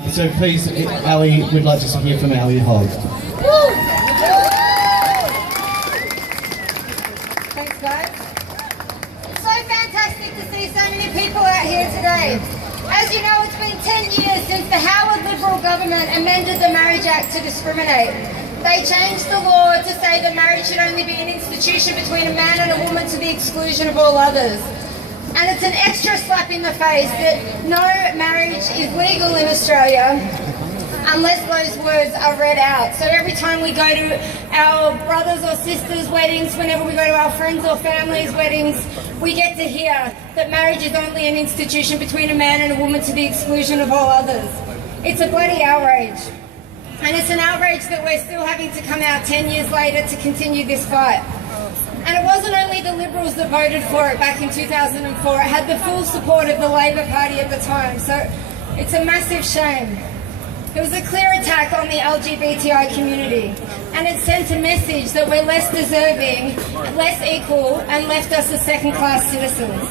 So please, Ali, we'd like to hear from Ali Hogg. Thanks, guys. It's so fantastic to see so many people out here today. As you know, it's been 10 years since the Howard Liberal government amended the Marriage Act to discriminate. They changed the law to say that marriage should only be an institution between a man and a woman to the exclusion of all others. And it's an extra slap in the face that no marriage is legal in Australia unless those words are read out. So every time we go to our brothers or sisters' weddings, whenever we go to our friends or families' weddings, we get to hear that marriage is only an institution between a man and a woman to the exclusion of all others. It's a bloody outrage. And it's an outrage that we're still having to come out 10 years later to continue this fight. And it wasn't only the Liberals that voted for it back in 2004, it had the full support of the Labor Party at the time, so it's a massive shame. It was a clear attack on the LGBTI community, and it sent a message that we're less deserving, less equal, and left us as second-class citizens.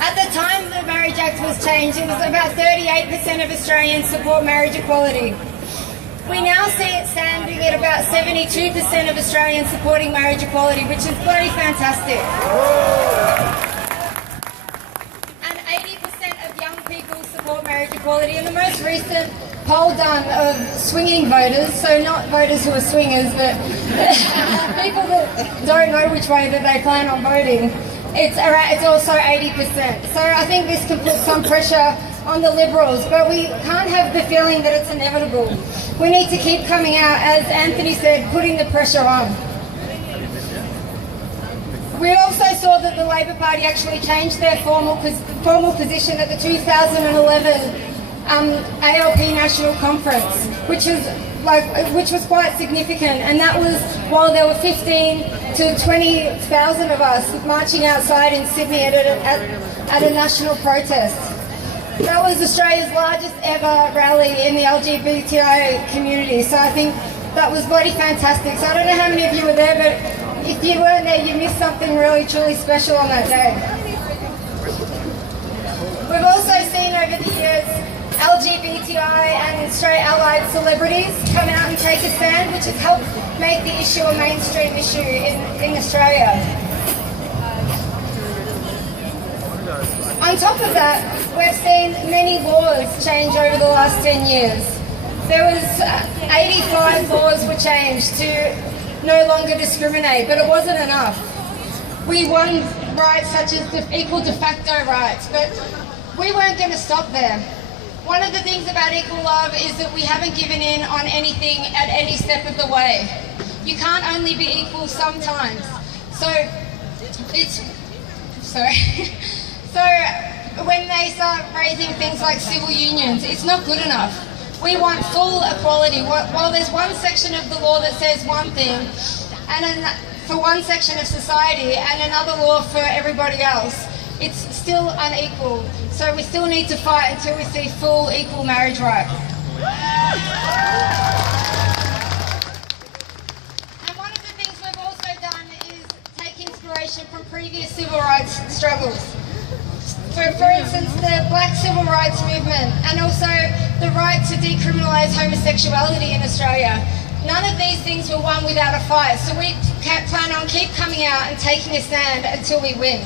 At the time the Marriage Act was changed, it was about 38% of Australians support marriage equality. We now see it standing at about 72% of Australians supporting marriage equality, which is bloody fantastic. And 80% of young people support marriage equality. In the most recent poll done of swinging voters, so not voters who are swingers, but people that don't know which way that they plan on voting, it's also 80%. So I think this can put some pressure on the Liberals, but we can't have the feeling that it's inevitable. We need to keep coming out, as Anthony said, putting the pressure on. We also saw that the Labor Party actually changed their formal position at the 2011 ALP National Conference, which was quite significant, and that was while there were 15 to 20,000 of us marching outside in Sydney at a national protest. That was Australia's largest ever rally in the LGBTI community, so I think that was bloody fantastic. So I don't know how many of you were there, but if you weren't there, you missed something really truly special on that day. We've also seen over the years LGBTI and straight allied celebrities come out and take a stand, which has helped make the issue a mainstream issue in Australia. On top of that, we've seen many laws change over the last 10 years. There was 85 laws were changed to no longer discriminate, but it wasn't enough. We won rights such as the equal de facto rights, but we weren't going to stop there. One of the things about equal love is that we haven't given in on anything at any step of the way. You can't only be equal sometimes. So when they start raising things like civil unions, it's not good enough. We want full equality. While there's one section of the law that says one thing, and for one section of society, and another law for everybody else, it's still unequal. So we still need to fight until we see full equal marriage rights. And one of the things we've also done is take inspiration from previous civil rights struggles. For instance, the Black Civil Rights Movement, and also the right to decriminalise homosexuality in Australia. None of these things were won without a fight, so we plan on keep coming out and taking a stand until we win.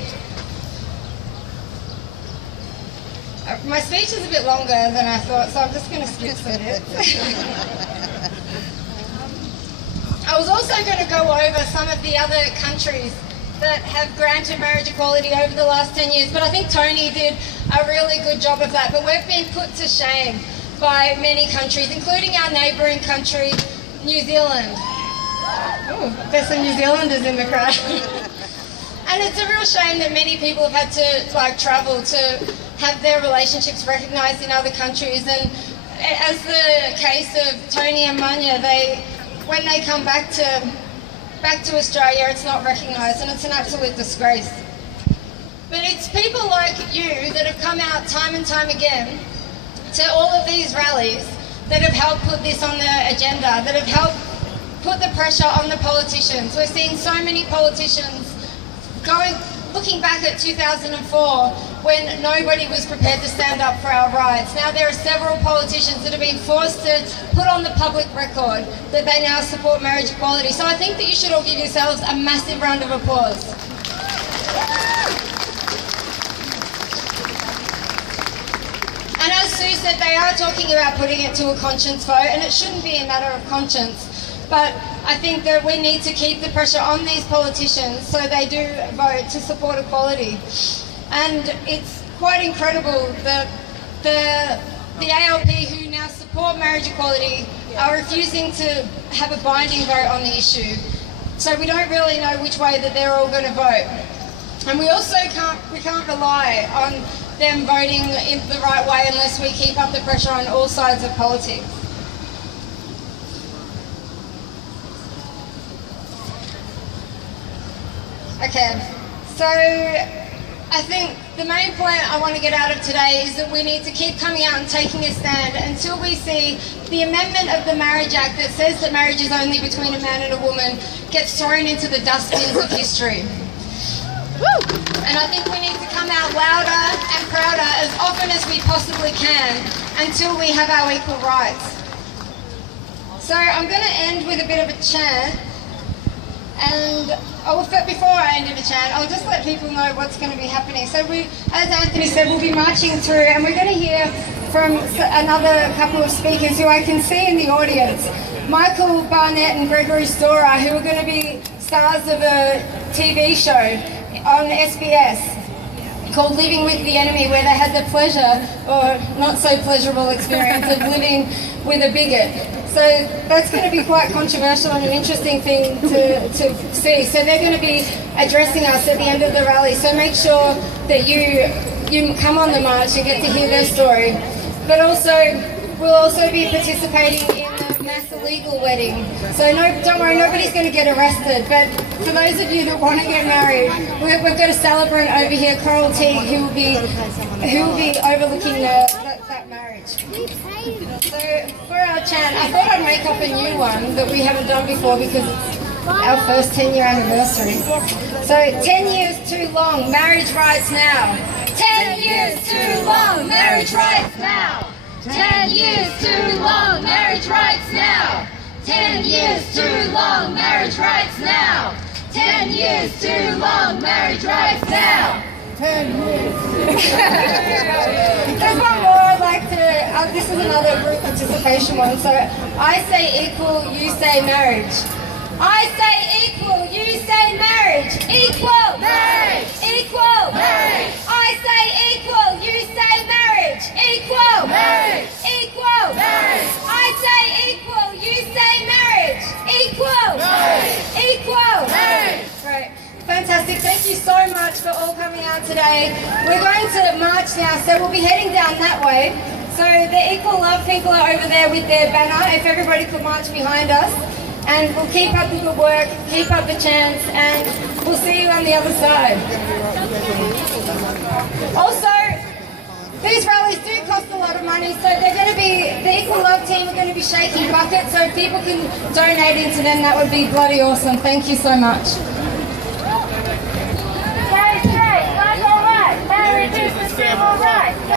My speech is a bit longer than I thought, so I'm just going to skip some bits. I was also going to go over some of the other countries that have granted marriage equality over the last 10 years, but I think Tony did a really good job of that. But we've been put to shame by many countries, including our neighbouring country, New Zealand. Ooh, there's some New Zealanders in the crowd. And it's a real shame that many people have had to travel to have their relationships recognised in other countries. And as the case of Tony and Manya, when they come back to Australia, it's not recognised, and it's an absolute disgrace. But it's people like you that have come out time and time again to all of these rallies that have helped put this on the agenda, that have helped put the pressure on the politicians. We're seeing so many politicians looking back at 2004, when nobody was prepared to stand up for our rights. Now there are several politicians that have been forced to put on the public record that they now support marriage equality. So I think that you should all give yourselves a massive round of applause. And as Sue said, they are talking about putting it to a conscience vote, and it shouldn't be a matter of conscience. But I think that we need to keep the pressure on these politicians so they do vote to support equality. And it's quite incredible that the ALP who now support marriage equality are refusing to have a binding vote on the issue. So we don't really know which way that they're all going to vote. And we also can't rely on them voting in the right way unless we keep up the pressure on all sides of politics. Okay, so I think the main point I want to get out of today is that we need to keep coming out and taking a stand until we see the amendment of the Marriage Act that says that marriage is only between a man and a woman gets thrown into the dustbins of history. And I think we need to come out louder and prouder as often as we possibly can until we have our equal rights. So I'm going to end with a bit of a chant. And before I end in a chant, I'll just let people know what's going to be happening. So as Anthony said, we'll be marching through and we're going to hear from another couple of speakers who I can see in the audience. Michael Barnett and Gregory Storer, who are going to be stars of a TV show on SBS called Living with the Enemy, where they had the pleasure, or not so pleasurable experience of living with a bigot. So that's going to be quite controversial and an interesting thing to see. So they're going to be addressing us at the end of the rally. So make sure that you come on the march and get to hear their story. But also, we'll also be participating in the mass illegal wedding. So don't worry, nobody's going to get arrested. But for those of you that want to get married, we've got a celebrant over here, Coral Teague, who will be overlooking that marriage. So for our chant, I thought I'd make up a new one that we haven't done before because it's our first 10-year anniversary. So 10 years too long, marriage rights now. 10 years too long, marriage rights now. 10 years too long, marriage rights now. 10 years too long, marriage rights now. 10 years too long, marriage rights now. 10 years. There's one more I'd like to, this is another group participation one. So I say equal, you say marriage. I say equal, you say marriage. Equal. Marriage. Equal. Marriage. I say equal, you say marriage. Equal. Marriage. Equal. Marriage. I say equal, you say marriage. Equal. Marriage. Equal. Marriage. Right. Fantastic. Thank you so much for all coming out today. We're going to march now, so we'll be heading down that way. So the Equal Love people are over there with their banner. If everybody could march behind us. And we'll keep up the good work, keep up the chants, and we'll see you on the other side. Also, these rallies do cost a lot of money, so they're going to be, the Equal Love team are going to be shaking buckets, so if people can donate into them, that would be bloody awesome. Thank you so much. Stay straight, that's all right. Marriage is the civil right.